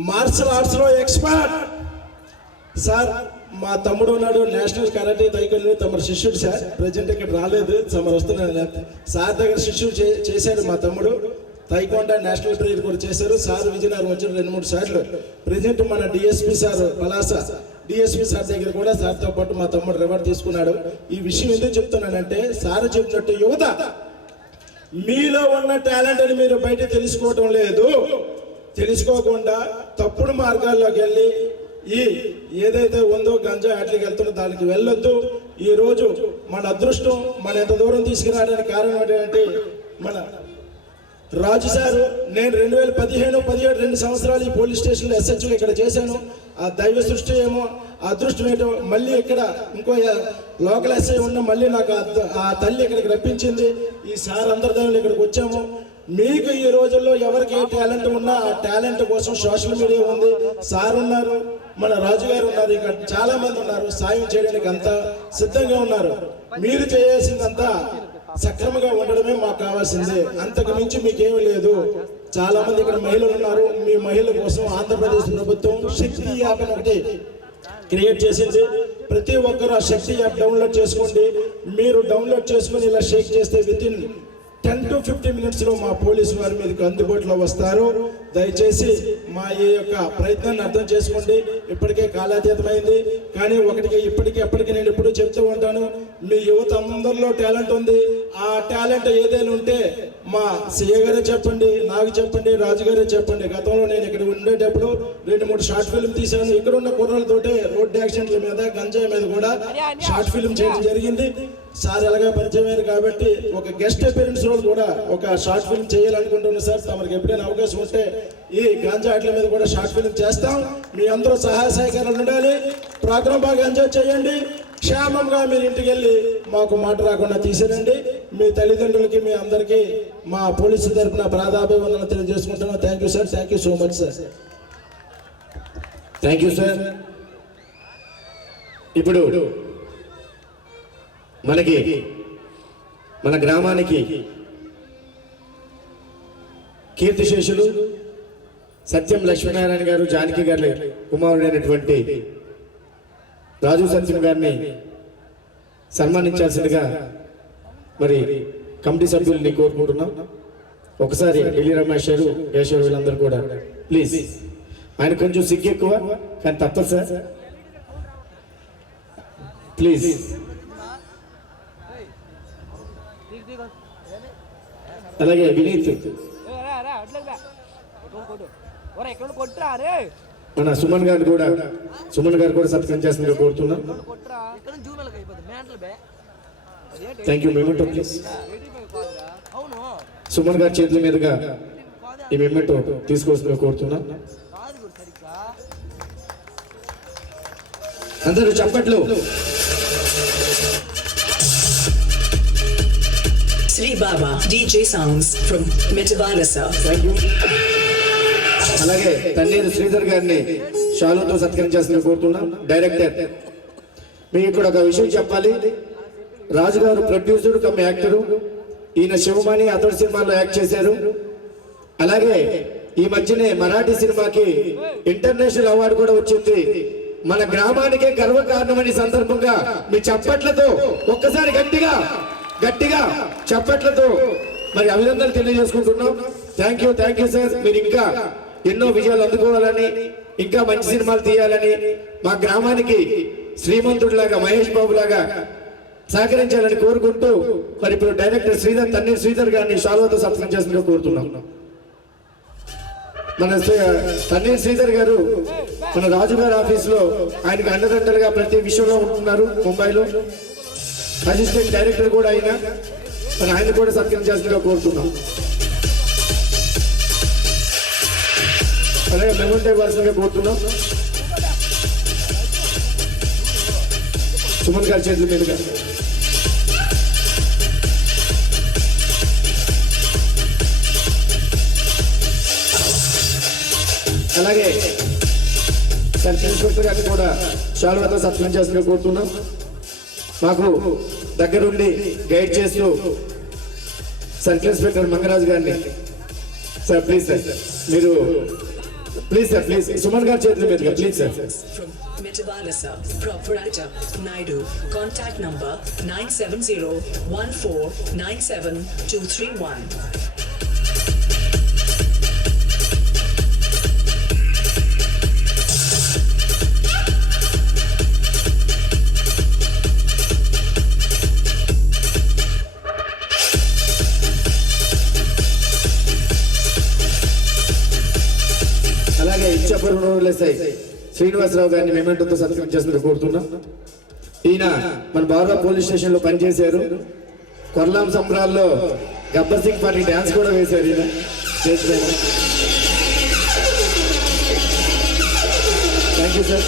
మార్షల్ ఆర్ట్స్లో ఎక్స్పర్ట్. సార్ మా తమ్ముడు ఉన్నాడు, నేషనల్ కరాటే తైకొండో తమ శిష్యుడు సార్. ప్రజెంట్ ఇక్కడ రాలేదు, తమరు వస్తున్నాడు. సార్ దగ్గర శిష్యుడు చేశాడు మా తమ్ముడు. తైకొండ నేషనల్ ట్రైన్ కూడా చేశారు. సార్ విజయనగరం వచ్చారు 2-3 సార్లు. ప్రజెంట్ మన DSP sir Palasa DSP sir దగ్గర కూడా సార్తో పాటు మా తమ్ముడు రివార్డ్ తీసుకున్నాడు. ఈ విషయం ఎందుకు చెప్తున్నానంటే, సార్ చెప్పినట్టు యువత మీలో ఉన్న టాలెంట్ అని మీరు బయట తెలుసుకోవటం లేదు. తెలుసుకోకుండా తప్పుడు మార్గాల్లోకి వెళ్ళి ఈ ఏదైతే ఉందో గంజా వాటికి వెళ్తుందో దానికి వెళ్ళొద్దు. ఈ రోజు మన అదృష్టం మన ఎంత దూరం తీసుకురావడానికి కారణం ఏంటంటే, మన రాజు సారు, నేను 2015-17 2 సంవత్సరాలు ఈ పోలీస్ స్టేషన్లో ఎస్హెచ్గా ఇక్కడ చేశాను. ఆ దైవ సృష్టి ఏమో, ఆ అదృష్టం ఏంటో, మళ్ళీ ఇక్కడ ఇంకో లోకల్ ఎస్ఐ ఉన్న మళ్ళీ నాకు ఆ తల్లి ఇక్కడికి రప్పించింది. ఈ సార్ అందరి దగ్గర ఇక్కడికి వచ్చాము. మీకు ఈ రోజుల్లో ఎవరికి ఏ టాలెంట్ ఉన్నా ఆ టాలెంట్ కోసం సోషల్ మీడియా ఉంది, సార్ ఉన్నారు, మన రాజుగారు ఉన్నారు, ఇక్కడ చాలా మంది ఉన్నారు, సాయం చేయడానికి అంతా సిద్ధంగా ఉన్నారు. మీరు చేయాల్సిందంతా సక్రమంగా ఉండడమే మాకు కావాల్సింది, అంతకు మించి మీకేమీ లేదు. చాలా మంది ఇక్కడ మహిళలు ఉన్నారు. మీ మహిళల కోసం ఆంధ్రప్రదేశ్ ప్రభుత్వం శక్తి యాప్ అని ఒకటి క్రియేట్ చేసింది. ప్రతి ఒక్కరు ఆ శక్తి యాప్ డౌన్లోడ్ చేసుకోండి. మీరు డౌన్లోడ్ చేసుకుని ఇలా షేక్ చేస్తే వితిన్ 10 to 15 minutes మా పోలీసు వారి మీదకి అందుబాటులో వస్తారు. దయచేసి మా ఈ యొక్క ప్రయత్నాన్ని అర్థం చేసుకోండి. ఇప్పటికే కాలాతీతమైంది, కానీ ఎప్పటికీ నేను ఎప్పుడూ చెప్తూ ఉంటాను, మీ యువత అందరిలో టాలెంట్ ఉంది. ఆ టాలెంట్ ఏదైనా ఉంటే మా సీఏ గారే చెప్పండి, నాకు చెప్పండి, రాజుగారే చెప్పండి. గతంలో నేను ఇక్కడ ఉండేటప్పుడు 2-3 షార్ట్ ఫిల్మ్ తీశాను. ఇక్కడ ఉన్న కుర్రలతోటే రోడ్ యాక్సిడెంట్ల మీద, గంజాయి మీద కూడా షార్ట్ ఫిల్మ్ చేయడం జరిగింది. సార్ ఎలాగా పరిచయమైంది కాబట్టి ఒక గెస్ట్ అపియరెన్స్ రోల్ కూడా ఒక షార్ట్ ఫిల్మ్ చేయాలనుకుంటున్నాను సార్. తమరికి ఎప్పుడైనా అవకాశం ఉంటే ఈ గాంజా ఆటల మీద కూడా షార్ట్ ఫిల్మ్ చేస్తాం. మీ అందరూ సహాయ సహకారాలు ఉండాలి. ప్రోగ్రాం బాగా ఎంజాయ్ చేయండి. క్షేమంగా మీరు ఇంటికి వెళ్ళి మాకు మాట రాకుండా తీసేనండి. మీ తల్లిదండ్రులకి, మీ అందరికీ మా పోలీసు తరఫున ప్రాధాభివందనలు తెలియజేసుకుంటున్నాను. Thank you sir, thank you so much sir. Thank you sir. ఇప్పుడు మనకి మన గ్రామానికి కీర్తిశేషులు సత్యం లక్ష్మీనారాయణ గారు, జానకి గారి కుమారుడైనటువంటి రాజు సత్యం గారిని సన్మానించాల్సిందిగా మరి కమిటీ సభ్యుల్ని కోరుకుంటున్నాం. ఒకసారి ఢిల్లీ రమేష్ గారు, కేశవ్ వీళ్ళందరూ కూడా ప్లీజ్. ఆయన కొంచెం సిగ్గు ఎక్కువ, కానీ తప్పదు సార్, ప్లీజ్. అలాగే వినీత్, మన సుమన్ గారు కూడా సత్కరించాల్సిందిగా చేస్తుందిగా కోరుతున్నాం. Thank you. Memento please. Suman గారి చేతుల మీదుగా ఈ మెమెంటో తీసుకోవాల్సిందిగా కోరుతున్నా. అందరూ చప్పట్లు. Sri Baba DJ Sounds from Metabalasa. Thank you. అలాగే తన్నీరు శ్రీధర్ గారిని షాలుతో సత్కరించాల్సిందిగా కోరుతున్నాం. డైరెక్టర్, మీకు ఇక్కడ ఒక విషయం చెప్పాలి. రాజు గారు ప్రొడ్యూసర్ కమ్ యాక్టరు. ఈయన శివమణి అతడి సినిమాలో యాక్ట్ చేశారు. అలాగే ఈ మధ్యనే మరాఠీ సినిమాకి ఇంటర్నేషనల్ అవార్డు కూడా వచ్చింది. మన గ్రామానికే గర్వకారణమని సందర్భంగా మీ చప్పట్లతో ఒక్కసారి గట్టిగా గట్టిగా చప్పట్లతో మరి అభినందనలు తెలియజేసుకుంటున్నాం. Thank you sir. మీరు ఇంకా ఎన్నో విజయాలు అందుకోవాలని, ఇంకా మంచి సినిమాలు తీయాలని, మా గ్రామానికి శ్రీమంతుడిలాగా మహేష్ బాబు లాగా సహకరించాలని కోరుకుంటూ మరి ఇప్పుడు డైరెక్టర్ తన్నీర్ శ్రీధర్ గారిని షాల్వాతో సత్కరించాల్సిందిగా కోరుతున్నాం. మన తన్నీర్ శ్రీధర్ గారు మన రాజు గారి ఆఫీస్లో ఆయనకు అండదండలుగా ప్రతి విషయంలో ఉంటున్నారు. ముంబైలో అసిస్టెంట్ డైరెక్టర్ కూడా అయినా మరి ఆయన కూడా సత్కరించాల్సిందిగా కోరుతున్నాం. అలాగే మెమెంటో ఇవ్వాల్సిందిగా కోరుతున్నాం. సుమన్ గారి చేతుల మీదుగా. అలాగే సర్కిల్ ఇన్స్పెక్టర్ గారిని కూడా షాల్వాతో సత్కరించాల్సిందిగా కోరుతున్నాం. మాకు దగ్గరుండి గైడ్ చేస్తూ సర్కిల్ ఇన్స్పెక్టర్ మంగరాజు గారిని సార్ ప్లీజ్ సార్ మీరు ప్లీజ్ సుమన్ గారి చేతుల మీదుగా please sir. From Metabalasa, proprietor Naidu. Contact number 97014972231. అలాగే ఇచ్చాపురం ఎస్ఐ శ్రీనివాసరావు గారిని మెమెంటోతో సత్కరించాల్సిందిగా కోరుతున్నాం. ఈయన మన బార్వా పోలీస్ స్టేషన్ లో పనిచేశారు. కొర్లాం సంబరాల్లో గబ్బర్ సింగ్ పార్టీ డాన్స్ కూడా వేశారు ఈయన. Thank you sir.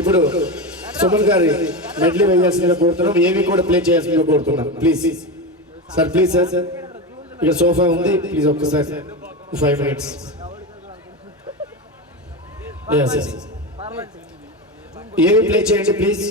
ఇప్పుడు సుమన్ గారి మెడ్లీ వేయాల్సిందిగా కోరుతున్నాం. ఏవి కూడా ప్లే చేయాల్సిందిగా కోరుతున్నాం. ప్లీజ్ సార్ సార్ ఇక సోఫా ఉంది, ప్లీజ్ ఒక్కసారి 5 minutes. ఏవి ప్లే చేయండి ప్లీజ్.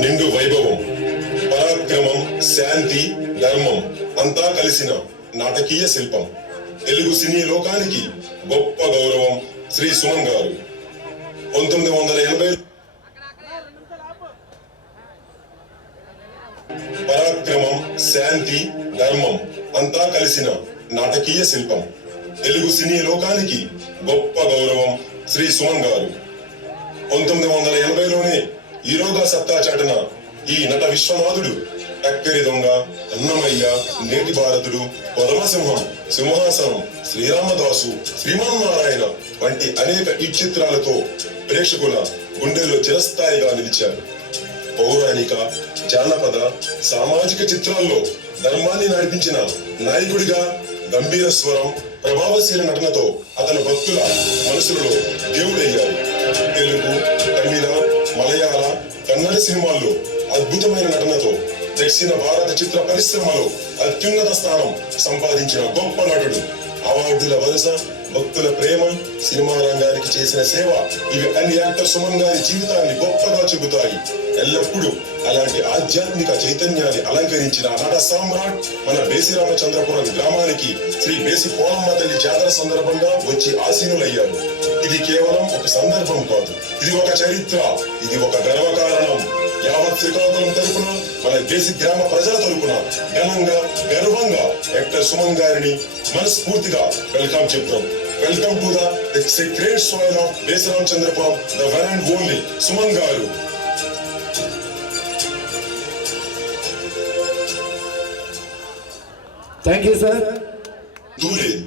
నిండు వైభవం, పరాక్రమం, శాంతి, ధర్మం అంతా కలిసిన నాటకీయ శిల్పం. తెలుగు సినీ లోకానికి గొప్ప గౌరవం శ్రీ సుమన్ గారు. 1980 పరాక్రమం, శాంతి, ధర్మం అంతా కలిసిన నాటకీయ శిల్పం. తెలుగు సినీ లోకానికి గొప్ప గౌరవం శ్రీ సుమన్ గారు. 1980లోనే హీరోగా సత్తా చాటిన ఈ నట విశ్వనాథుడు టక్కరి దొంగ, అన్నమయ్య, నేటి భారతుడు, పరమసింహం, సింహాసనం, శ్రీరామదాసు, శ్రీమన్నారాయణ వంటి అనేక హిట్ చిత్రాలతో ప్రేక్షకుల గుండెల్లో చిరస్థాయిగా నిలిచారు. పౌరాణిక, జానపద, సామాజిక చిత్రాల్లో ధర్మాన్ని నడిపించిన నాయకుడిగా గంభీర స్వరం, ప్రభావశీల నటనతో అతని భక్తుల మనసులలో దేవుడయ్యారు. తెలుగు, తమిళ, మలయాళ, కన్నడ సినిమాల్లో అద్భుతమైన నటనతో దక్షిణ భారత చిత్ర పరిశ్రమలో అత్యున్నత స్థానం సంపాదించిన గొప్ప నటుడు. అవార్డుల వలస, భక్తుల ప్రేమ, సినిమా రంగానికి చేసిన సేవ ఇవి అన్ని యాక్టర్ సుమన్ గారి జీవితాన్ని గొప్పగా చెబుతాయి. ఎల్లప్పుడూ అలాంటి ఆధ్యాత్మిక చైతన్యాన్ని అలంకరించిన నట సామ్రాట్ మన బేసి రామచంద్రపురం గ్రామానికి శ్రీ బేసి పోలమ్మ తల్లి జాతర సందర్భంగా వచ్చి ఆసీనులయ్యారు. ఇది కేవలం ఒక సందర్భం కాదు, ఇది ఒక చరిత్ర, ఇది ఒక గర్వకారణం. యావత్ శ్రీకాకుళం తరపున మన బేసి గ్రామ ప్రజల తరపున ఘనంగా గర్వంగా యాక్టర్ సుమన్ గారిని మనస్ఫూర్తిగా వెల్కమ్ చెప్తాం. Welcome to the sacred soil of BC Ramachandrapuram, the one and only Suman garu. Thank you sir. లేదు,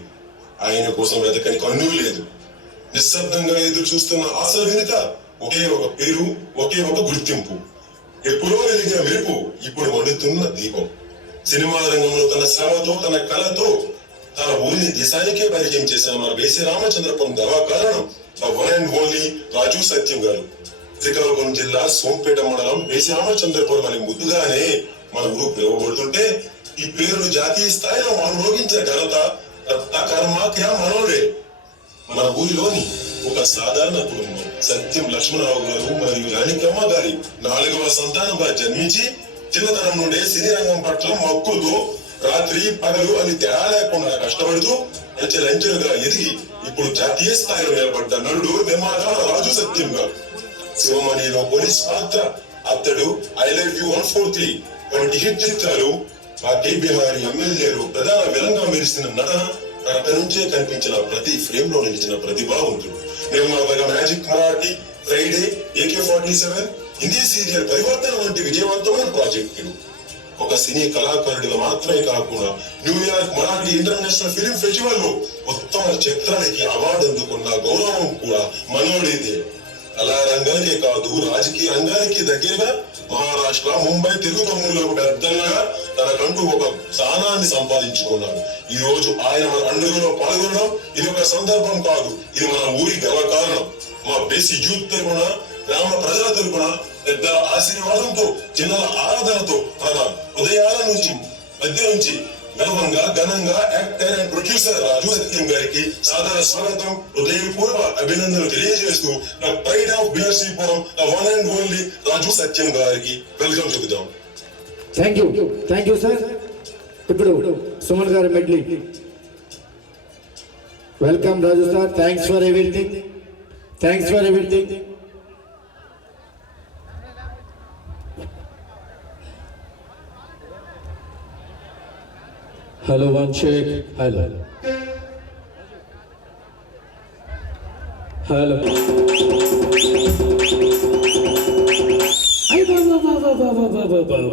ఆయన కోసం వెతకని కన్ను లేదు. నిశ్శబ్దంగా ఎదురు చూస్తున్న ఆశల వెనుక ఒకే ఒక పేరు, ఒకే ఒక గుర్తింపు. ఎప్పుడో వెలిగిన మెరుపు ఇప్పుడు మండుతున్న దీపం. సినిమా రంగంలో తన శ్రమతో, తన కళతో తన ఊరిని దేశానికే పరిచయం చేసిన మన బేసి రామచంద్రపురం గర్వకారణం the one and only Raju సత్యం గారు. శ్రీకాకుళం జిల్లా సోంపేట మండలం బేసి రామచంద్రపురం అని ముద్దుగానే మన ఊరు పిలువబడుతుంటే ఈ పేరును జాతీయ స్థాయిలో మనోగించిన ఘనత కర్మాఖ్య మనోడే. మన ఊరిలోని ఒక సాధారణ కుటుంబం సత్యం లక్ష్మణరావు గారు మరియు రాణికమ్మ గారి 4వ సంతానంగా జన్మించి చిన్నతనం నుండే సినీ రంగం పట్ల మక్కువతో రాత్రి పగలు అని తేడా లేకుండా కష్టపడుతూ అంచెలంచెలుగా ఎదిగి ఇప్పుడు జాతీయ స్థాయిలో నిలబడ్డ నలుడు నిర్మాత రాజు సత్యం గారు. శివమణిలో పోలీస్ పాత్ర, అతడు ఐ లవ్ యూ 143 వంటి హిట్ చిత్రాలు, కే బిహారీ ఎమ్మెల్యేలు ప్రధాన విలంగా మెరిసిన నటన, అక్కడి నుంచే కనిపించిన ప్రతి ఫ్రేమ్ లో నిలిచిన ప్రతిభావంతుడు. నిర్మాతగా magic Marathi, Friday, AK-47, Hindi serial పరివర్తన వంటి విజయవంతమైన ప్రాజెక్టులు. ఒక సినీ కళాకారుడిగా మాత్రమే కాకుండా New York Marathi international film festival లో ఉత్తమ చిత్రానికి అవార్డు అందుకున్న గౌరవం కూడా మనోడేదే. కళా రంగానికే కాదు, రాజకీయ రంగానికి దగ్గరగా మహారాష్ట్ర, ముంబై, తెలుగు తమ్ముళ్లకు పెద్దగా తనకంటూ ఒక స్థానాన్ని సంపాదించుకున్నాడు. ఈ రోజు ఆయన మన పండుగలో పాల్గొనడం ఇది ఒక సందర్భం కాదు, ఇది మన ఊరి గర్వకారణం. మా బేసి యూత్ తరపున, గ్రామ ప్రజల తరపున పెద్దల ఆశీర్వాదంతో, చిన్నల ఆరాధనతో మన హృదయాల నుంచి మధ్య నుంచి గర్వంగా ఘనంగా actor and producer Raju Satyam గారికి సాదర స్వాగతం, హృదయపూర్వ అభినందనలు తెలియజేస్తూ నా pride of BRCpuram one and only Raju Satyam గారికి వెల్కమ్ చెబుతాం. Thank you sir. ఇప్పుడు సుమన్ గారి medley. Welcome Raju sir. Thanks for everything. Hello, one check. Hello. Ay, ba. Bye.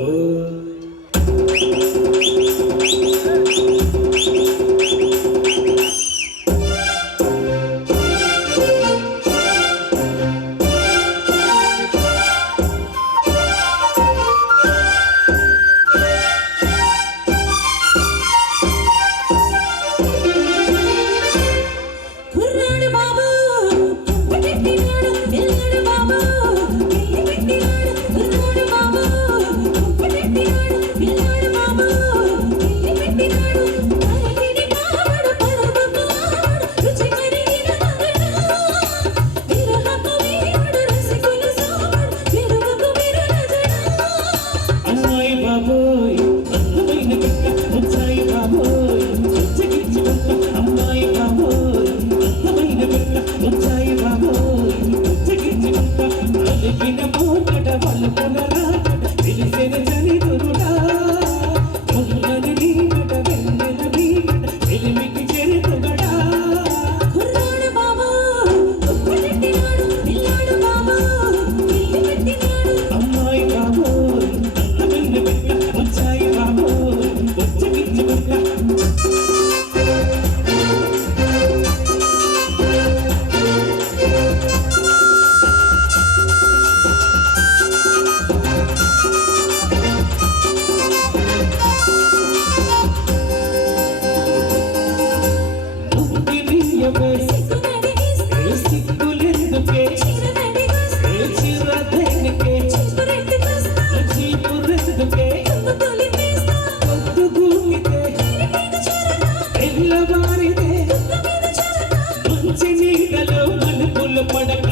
కన్నుల పడక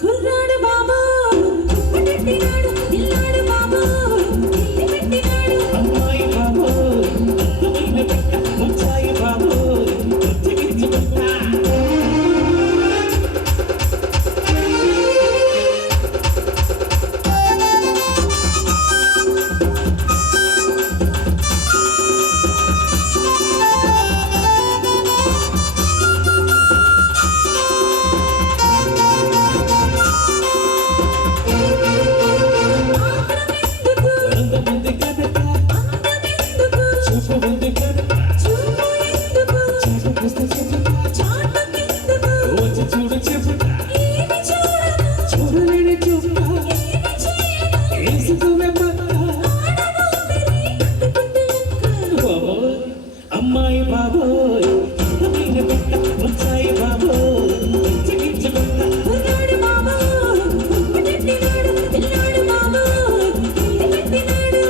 కుర్రాడు బాబు పుట్టెట్టినాడు ఇల్లాడు బాబు పెట్టినాడు అమ్మాయి బాబు అందమైన బిడ్డ ముచ్చాయి బాబు చికిత్సుకుంటా అందముంది కనుక అందమెందుకు చూపు ఉంది కనుక చూపు ఎందుకు చాటు పుస్తక చెప్పుట చాటుకెందుకు వచ్చి చూడు చెప్పుట ఏమి చూడను చూడలేని చూపుట ఏమి చేయను ఏసుకోవే పక్క ఆడవారిని కట్టుకుంటే లెక్క బాబోయ్ అమ్మాయి బాబోయ్ అందమైన బిడ్డ ముచ్చాయి బాబోయ్ చికిత్సుకుంటా కుర్రాడు బాబు పుట్టెట్టినాడు ఇల్లాడు బాబు పెట్టినాడు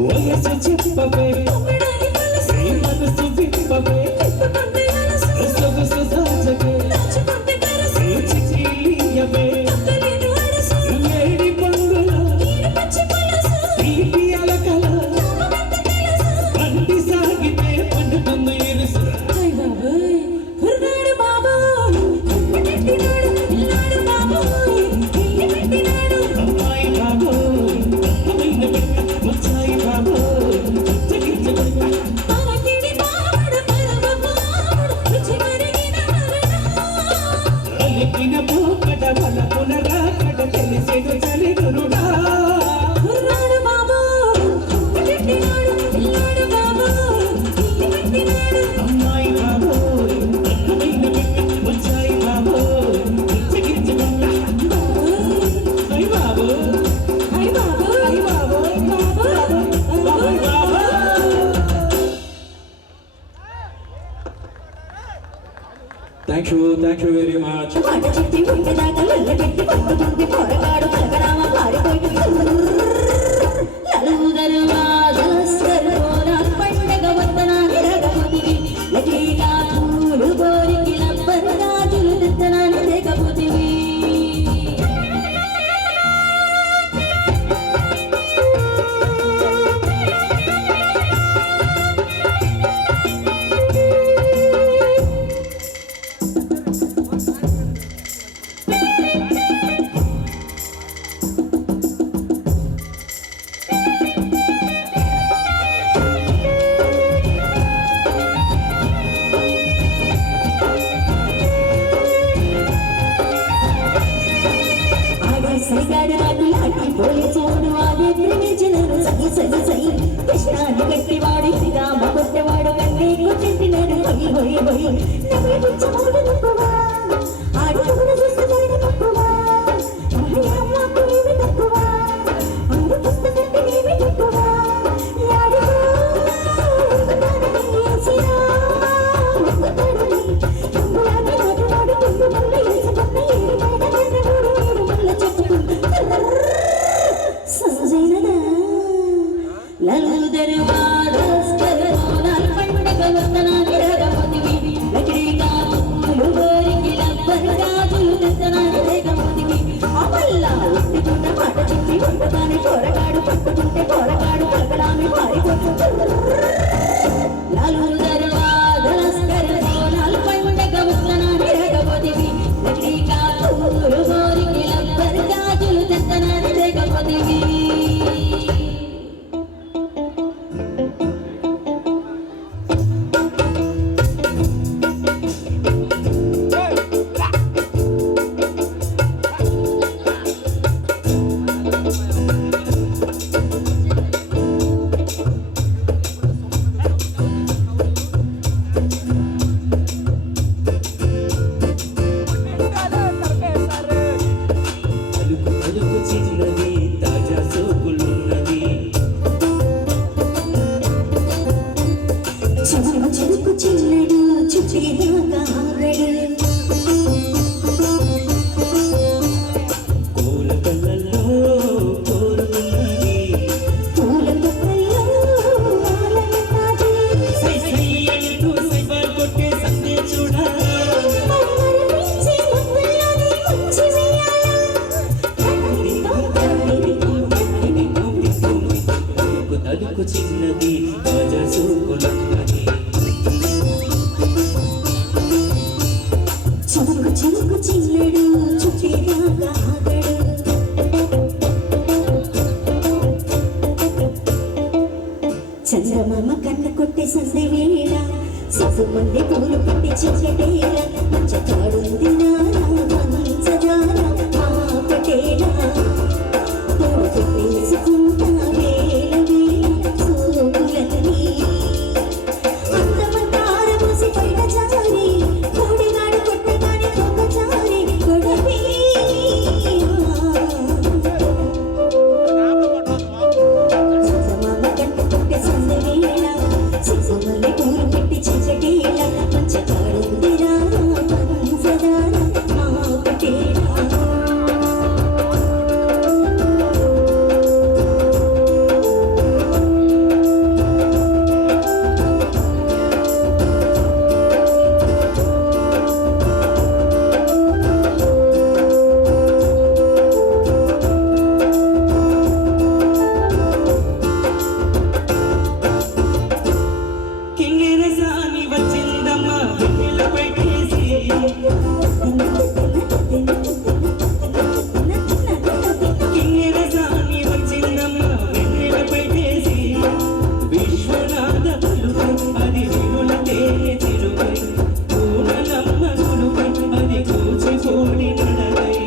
వయసు చెప్పవే పొగడాలి మనసు నీ మనసు విప్పవే తిప్పుకుంటే అలసు సొగసు దాచకే దాచుకుంటే కరసు నీ చిక్కిలియవే తగ్గలేను అరసు లేడి పండుల ఈడు పచ్చి పులసు తీపి అలకల నామంత తెలుసు బండి సాగితే పండుతుంది ఇరుసు హాయ్ బాబోయ్ కుర్రాడు బాబు పుట్టెట్టినాడు ఇల్లాడు బాబు పెట్టినాడు అమ్మాయి బాబోయ్ అందమైన బిడ్డ ముచ్చాయి బాబోయ్ చికిత్సుకుంటా పరకిడి బావడు పరమపావుడు రుచి మరిగిన మరణం అలికిన పోకడ బలపున రాకడ తెలిసేడు చలిగురుడా కుర్రాడు బాబు పుట్టెట్టినాడు ఇల్లాడు బాబు పెట్టినాడు అమ్మాయి బాబోయ్ అందమైన బిడ్డ ముచ్చాయి బాబోయ్ చికిత్సుకుంటా అయ్ బాబోయ్ హాయ్ బాబు అయ్ బాబోయ్ బాబు బాబోయ్ బాబోయ్ థ్యాంక్ యూ వెరీ మచ్ మాట చెప్పి ఉండేదాకా లొల్లి పెట్టి పట్టుకుంది పొరగాడు పలకరామ పారిపోయి నలుగురు వాదస్కరుల పండగ వందనాన్ని రగముదివి లకీలా పూలు గోరికి లబ్బరు రాజులు విత్తనాన్ని దిగబుదివి సరిగాడు నాకు లాంటి పోలీసోడు ఆగే ప్రేమించినాడు సగి సగి సై కృష్ణాన్ని గట్టివాడు శ్రీరామ కొట్టవాడు కన్నీ కొట్టినాడు హొయ్ హొయ్ హొయ్ నవ్వే పిచ్చమోడు తక్కువ ఆడు చూడ చూస్తే జరిగిన తక్కువ అమ్మకు ఏమి తక్కువ అందు పుస్తకంటే ఏమి తక్కువ యాడికో ఏసిరా ఒక్కతడని తుంగులాగా నాటువాడు తుంగు మల్ల ఏసి పక్క ఏడు మైన కన్నగూడు ఏడు మల్ల చెట్టుకుంటూ సంజైనదా లలుదరు వాదస్కరణ పండగ వందనాన్ని రగమదివి లకిడిగా చిన్నడు చుట్టేదాకా ఆగడు చంద్రమామ కన్న కొట్టే సందే వేళ సిగ్గు మంది పూలు పెట్టి చీకటేళ మంచకాడుంది నారా మంచదారా ఆపటేళ పూలు పెట్టేసుకుంటా వేళ వేళ సోకులన్నీ అంతమంతా ఆరబోసి బయట జారి కోడిగాడు కొట్టగానే కొక్క జారి కొడపి చంద్రమామ కన్న కొట్టే సందే వేళ సిగ్గు మంది పూలు పెట్టి చీకటేళ మంచకాడుంది నారా మంచదారా ఆపటేళ కింగిరసాని వచ్చిందమ్మ వెన్నెల పైటేసి కింగిరసాని వచ్చిందమ్మ వెన్నెల పైటేసి విశ్వనాథ పలుకై అది వినుల తేనె తిరుగై పూనలమ్మ గులుకై అది కూచిపూడి నడకై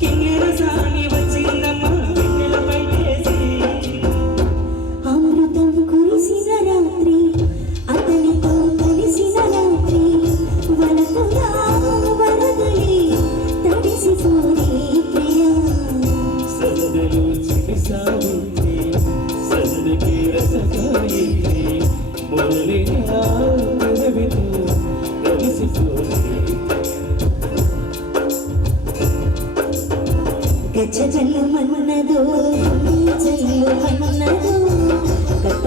కింగిరసాని వచ్చిందమ్మ వెన్నెల పైటేసి అమృతం కురిసిన రాత్రి అతనితో కలిసిన రాత్రి వలపుగా వరదలి తడిసిపోయి ప్రియా సందలు చిలిసావింది సందకి రసకాయింది మొదలిన పెదవితో కలిసిపోయి గజ జల్లు మన్నదో జల్లు మన్నదో కప్ప